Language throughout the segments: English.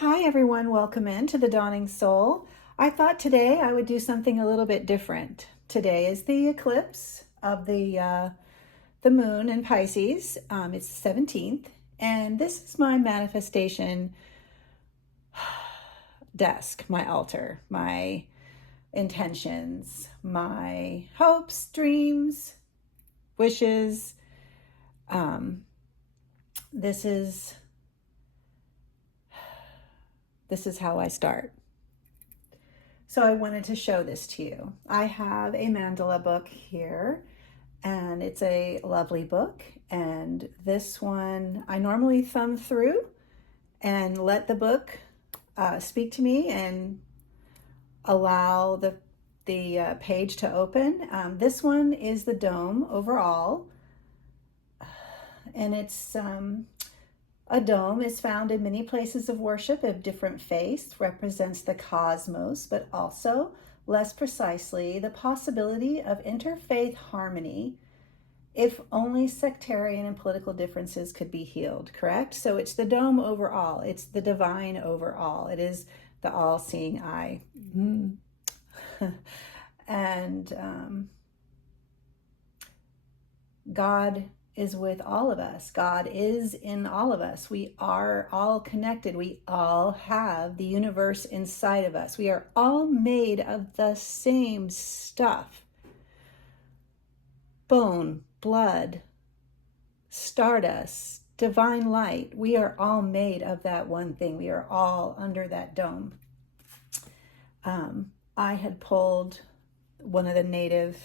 Hi everyone, welcome in to the Dawning Soul. I thought today I would do something a little bit different. Today is the eclipse of the moon in Pisces. It's the 17th, and this is my manifestation desk, my altar, my intentions, my hopes, dreams, wishes. This is how I start. So I wanted to show this to you. I have a mandala book here, and it's a lovely book. And this one I normally thumb through and let the book speak to me and allow the page to open. This one is the dome overall, and it's a dome is found in many places of worship of different faiths, represents the cosmos, but also, less precisely, the possibility of interfaith harmony if only sectarian and political differences could be healed, correct? So it's the dome overall. It's the divine overall. It is the all-seeing eye. And God is with all of us. God is in all of us. We are all connected. We all have the universe inside of us. We are all made of the same stuff. Bone, blood, stardust, divine light. We are all made of that one thing. We are all under that dome. I had pulled one of the native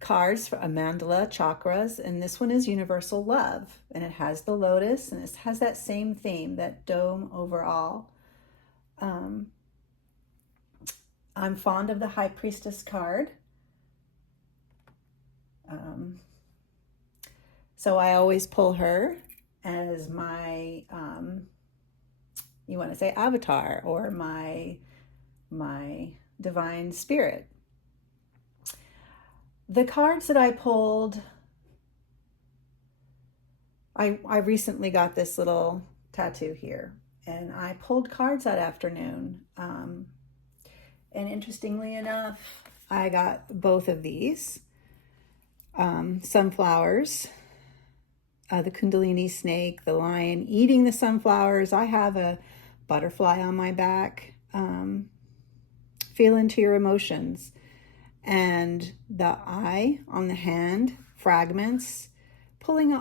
cards for a mandala chakras, and this one is universal love, and it has the lotus, and it has that same theme, that dome overall. I'm fond of the high priestess card, so I always pull her as my you want to say avatar, or my divine spirit. The cards that I pulled, I recently got this little tattoo here, and I pulled cards that afternoon. And interestingly enough, I got both of these. Sunflowers, the Kundalini snake, the lion eating the sunflowers. I have a butterfly on my back. Feel into your emotions. And the eye on the hand, fragments,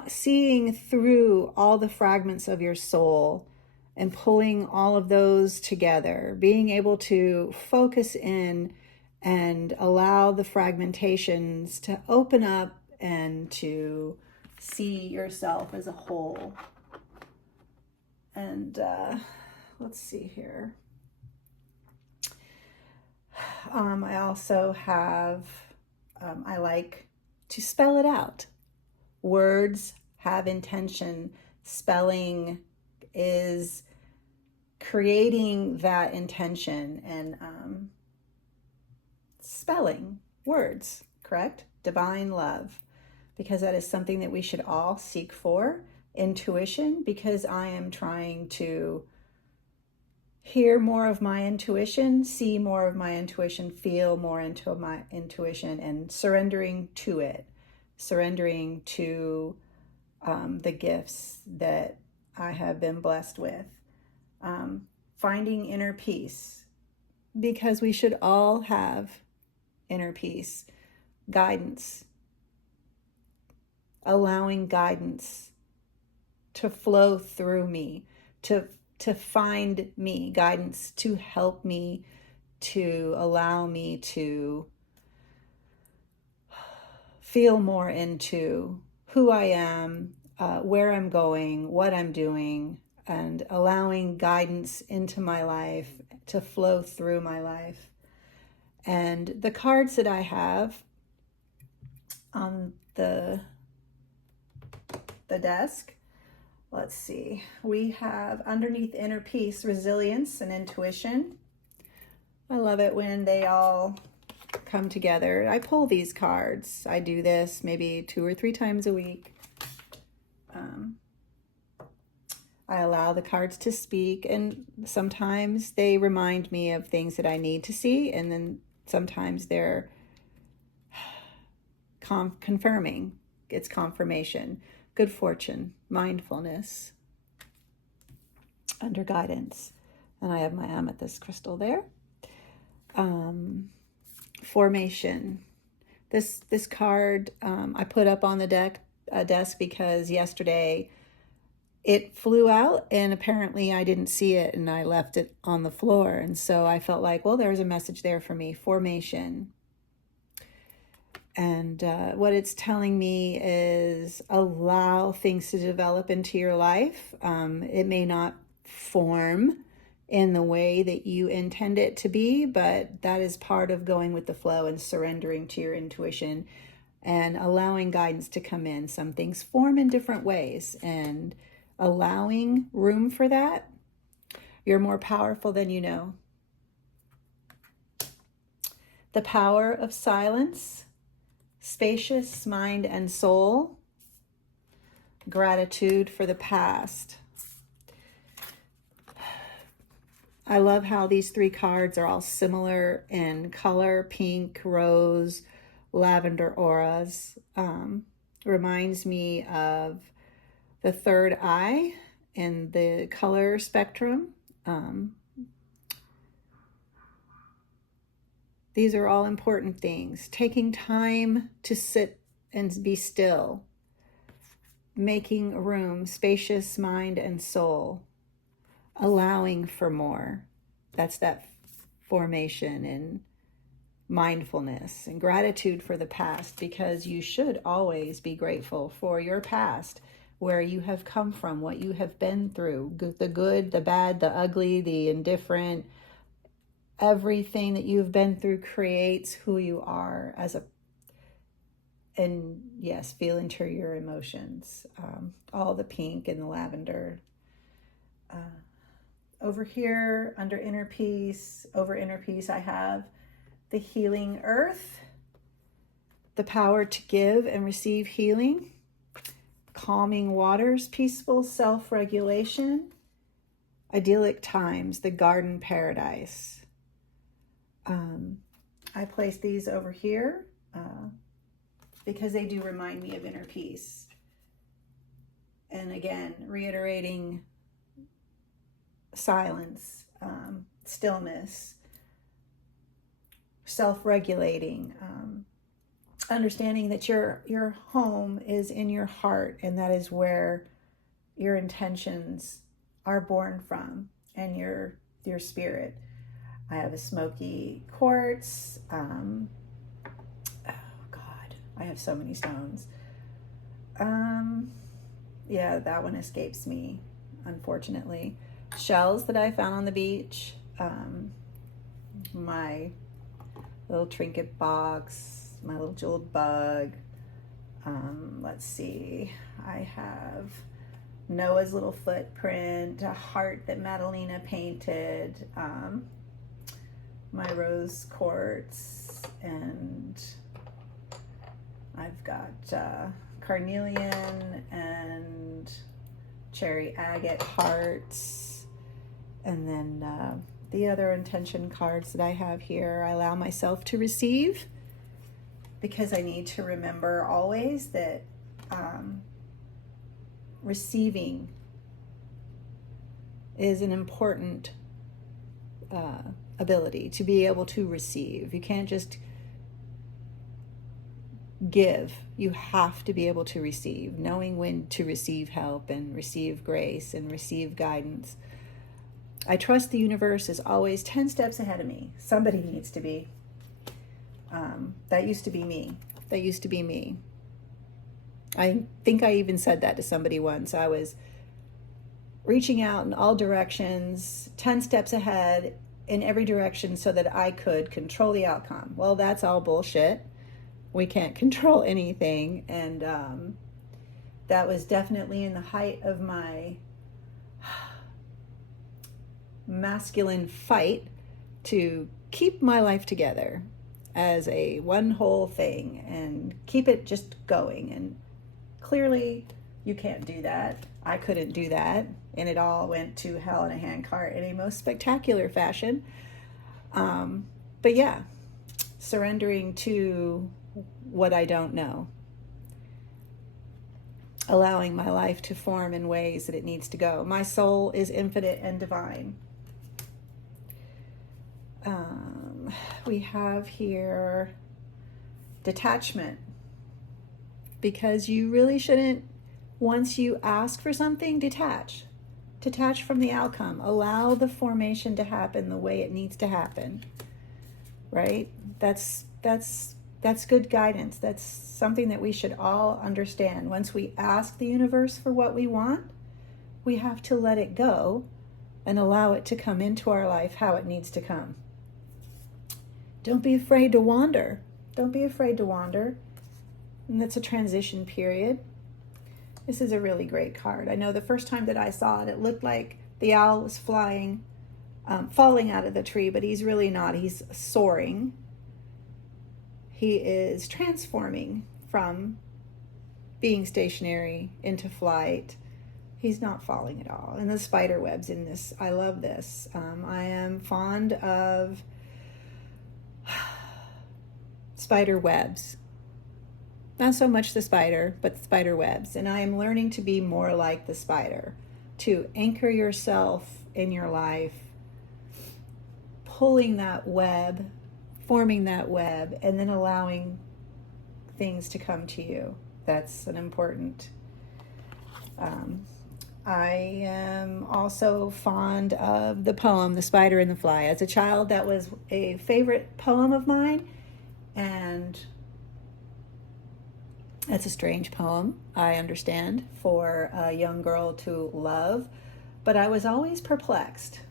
seeing through all the fragments of your soul and pulling all of those together, being able to focus in and allow the fragmentations to open up and to see yourself as a whole. And let's see here. I also have, I like to spell it out. Words have intention. Spelling is creating that intention and spelling words, correct? Divine love, because that is something that we should all seek for. Intuition, because I am trying to hear more of my intuition, see more of my intuition, feel more into my intuition, and surrendering to it, surrendering to the gifts that I have been blessed with. Finding inner peace, because we should all have inner peace. Guidance, allowing guidance to flow through me, to find me, guidance to help me, to allow me to feel more into who I am, where I'm going, what I'm doing, and allowing guidance into my life to flow through my life. And the cards that I have on the desk, let's see, we have underneath inner peace, resilience and intuition. I love it when they all come together. I pull these cards. I do this maybe 2 or 3 times a week. I allow the cards to speak, and sometimes they remind me of things that I need to see, and then sometimes they're confirming. It's confirmation. Good fortune, mindfulness, under guidance. And I have my amethyst crystal there. Formation. This card I put up on the desk because yesterday it flew out, and apparently I didn't see it, and I left it on the floor. And so I felt like, well, there's a message there for me. Formation. And what it's telling me is allow things to develop into your life. It may not form in the way that you intend it to be, but that is part of going with the flow and surrendering to your intuition and allowing guidance to come in. Some things form in different ways, and allowing room for that. You're more powerful than you know. The power of silence, spacious mind and soul, gratitude for the past. I love how these three cards are all similar in color: pink, rose, lavender auras. Reminds me of the third eye in the color spectrum. These are all important things. Taking time to sit and be still. Making room, spacious mind and soul. Allowing for more. That's that formation and mindfulness and gratitude for the past, because you should always be grateful for your past, where you have come from, what you have been through, the good, the bad, the ugly, the indifferent. Everything that you've been through creates who you are as a, and yes, feel into your emotions. All the pink and the lavender. Over here under inner peace, I have the healing earth, the power to give and receive healing, calming waters, peaceful self-regulation, idyllic times, the garden paradise. I place these over here because they do remind me of inner peace. And again, reiterating silence, stillness, self-regulating, understanding that your home is in your heart, and that is where your intentions are born from, and your spirit. I have a smoky quartz. Oh God, I have so many stones. Yeah, that one escapes me, unfortunately. Shells that I found on the beach. My little trinket box, my little jeweled bug. Let's see. I have Noah's little footprint, a heart that Madalena painted, my rose quartz, and I've got carnelian and cherry agate hearts. And then the other intention cards that I have here, I allow myself to receive, because I need to remember always that receiving is an important ability, to be able to receive. You can't just give. You have to be able to receive, knowing when to receive help and receive grace and receive guidance. I trust the universe is always 10 steps ahead of me. Somebody needs to be. That used to be me. I think I even said that to somebody once. I was reaching out in all directions, 10 steps ahead in every direction, so that I could control the outcome. Well, that's all bullshit. We can't control anything. And that was definitely in the height of my masculine fight to keep my life together as a one whole thing and keep it just going. And clearly you can't do that. I couldn't do that. and it all went to hell in a handcart in a most spectacular fashion. But yeah, surrendering to what I don't know, allowing my life to form in ways that it needs to go. My soul is infinite and divine. We have here detachment, because you really shouldn't, once you ask for something, detach from the outcome. Allow the formation to happen the way it needs to happen, right? That's good guidance. That's something that we should all understand. Once we ask the universe for what we want, we have to let it go and allow it to come into our life how it needs to come. Don't be afraid to wander. Don't be afraid to wander. And that's a transition period. This is a really great card. I know the first time that I saw it, it looked like the owl was falling out of the tree, but he's really not. He's soaring. He is transforming from being stationary into flight. He's not falling at all. And the spider webs in this, I love this. I am fond of spider webs. Not so much the spider, but the spider webs. And I am learning to be more like the spider, to anchor yourself in your life, pulling that web, forming that web, and then allowing things to come to you. That's an important. I am also fond of the poem, The Spider and the Fly. As a child, that was a favorite poem of mine, and that's a strange poem, I understand, for a young girl to love, but I was always perplexed.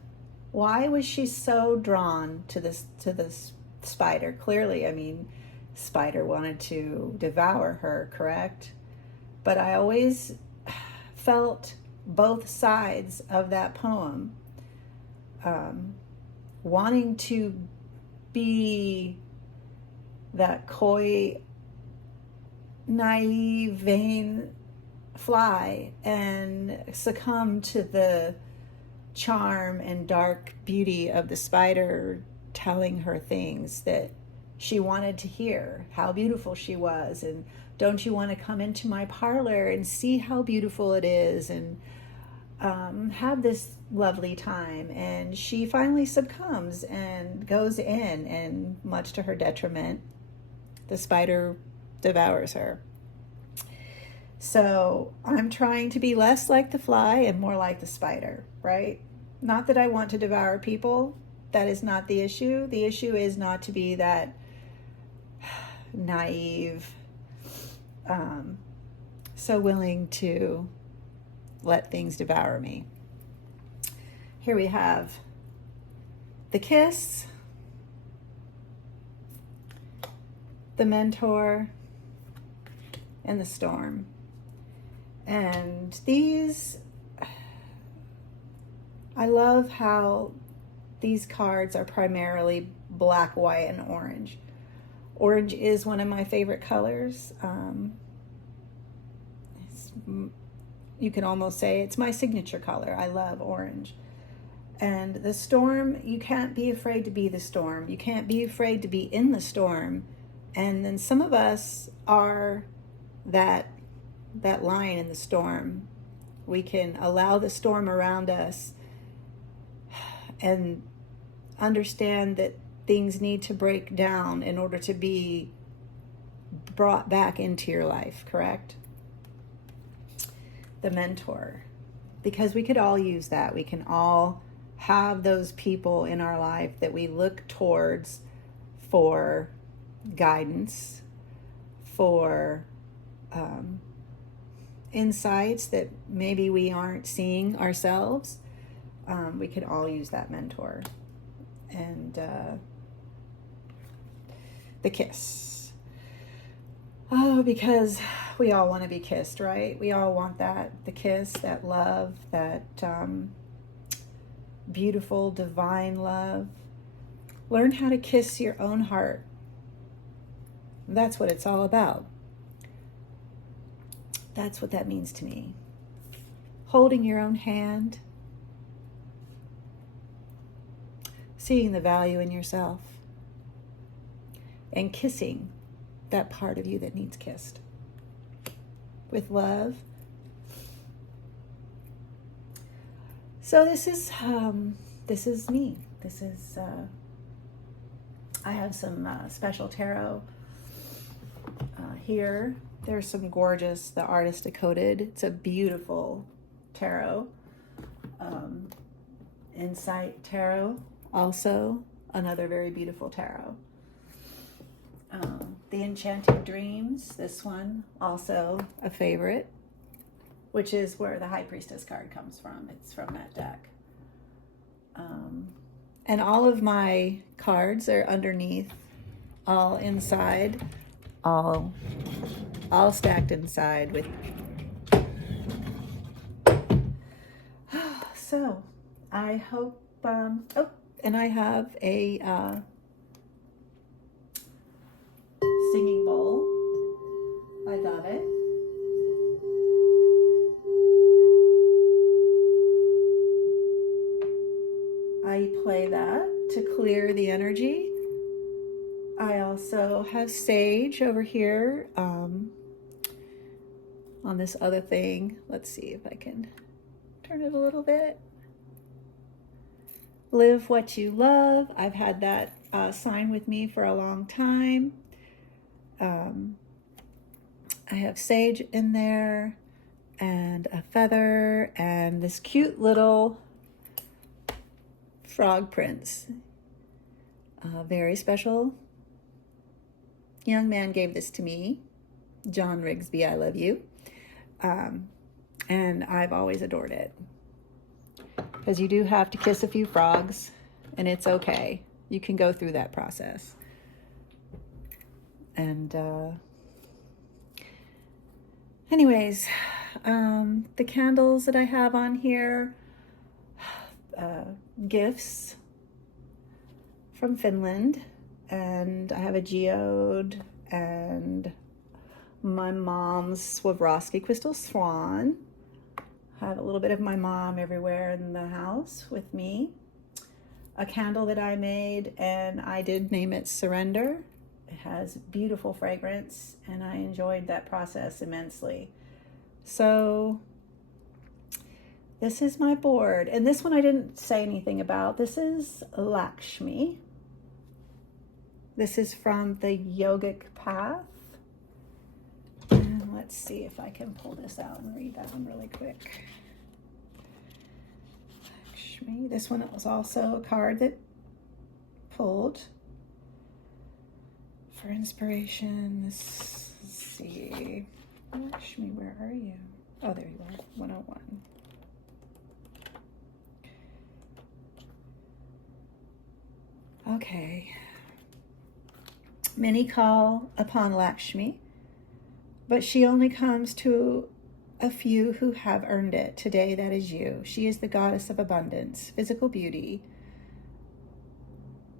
Why was she so drawn to this spider? Clearly, I mean, spider wanted to devour her, correct? But I always felt both sides of that poem, wanting to be that coy, naive, vain fly and succumb to the charm and dark beauty of the spider, telling her things that she wanted to hear, how beautiful she was, and don't you want to come into my parlor and see how beautiful it is, and have this lovely time. And she finally succumbs and goes in, and much to her detriment, the spider devours her. So I'm trying to be less like the fly and more like the spider, right? Not that I want to devour people. That is not the issue. The issue is not to be that naive, so willing to let things devour me. Here we have the kiss, the mentor, and the storm. And these, I love how these cards are primarily black, white, and orange. Orange is one of my favorite colors. You can almost say it's my signature color. I love orange. And the storm, you can't be afraid to be the storm. You can't be afraid to be in the storm. And then some of us are that lion in the storm. We can allow the storm around us and understand that things need to break down in order to be brought back into your life, correct? The mentor, because we could all use that. We can all have those people in our life that we look towards for guidance, for insights that maybe we aren't seeing ourselves. We could all use that mentor. And the kiss. Oh, because we all want to be kissed, right? We all want that, the kiss, that love, that beautiful, divine love. Learn how to kiss your own heart. That's what it's all about. That's what that means to me. holding your own hand, seeing the value in yourself, and kissing that part of you that needs kissed. With love. So this is me. This is, I have some special tarot here. There's some gorgeous, the artist decoded. It's a beautiful tarot. Insight tarot, also another very beautiful tarot. The Enchanted Dreams, this one, also a favorite, which is where the High Priestess card comes from. It's from that deck. And all of my cards are underneath, all inside, all stacked inside with. So I hope, and I have a singing bowl. I love it. I play that to clear the energy. I also have sage over here on this other thing. Let's see if I can turn it a little bit. Live what you love. I've had that sign with me for a long time. I have sage in there and a feather and this cute little frog prince. Very special young man gave this to me. John Rigsby, I love you. And I've always adored it. Because you do have to kiss a few frogs, and it's okay. You can go through that process. And anyways, the candles that I have on here, gifts from Finland, and I have a geode and my mom's Swarovski crystal swan. I have a little bit of my mom everywhere in the house with me. A candle that I made, and I did name it Surrender. It has beautiful fragrance, and I enjoyed that process immensely. So this is my board, and this one I didn't say anything about. This is Lakshmi. This is from the Yogic Path. And let's see if I can pull this out and read that one really quick. Lakshmi. This one was also a card that pulled for inspiration. Let's see. Lakshmi, where are you? Oh, there you are. 101. Okay. Many call upon Lakshmi, but she only comes to a few who have earned it. Today, that is you. She is the goddess of abundance, physical beauty,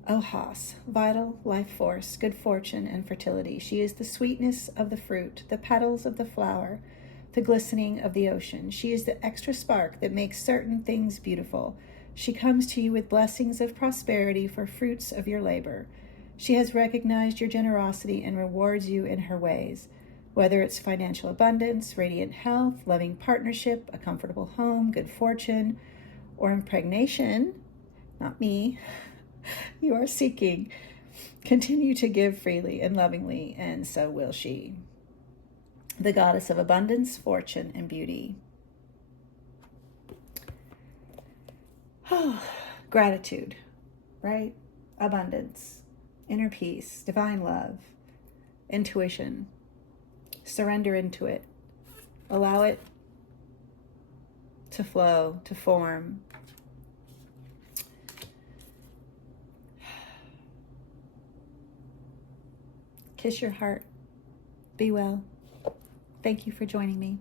Ohas, vital life force, good fortune, and fertility. She is the sweetness of the fruit, the petals of the flower, the glistening of the ocean. She is the extra spark that makes certain things beautiful. She comes to you with blessings of prosperity for fruits of your labor. She has recognized your generosity and rewards you in her ways. Whether it's financial abundance, radiant health, loving partnership, a comfortable home, good fortune, or impregnation, not me, you are seeking. Continue to give freely and lovingly, and so will she. The goddess of abundance, fortune, and beauty. Oh, gratitude, right? Abundance, inner peace, divine love, intuition. Surrender into it. Allow it to flow, to form. Kiss your heart. Be well. Thank you for joining me.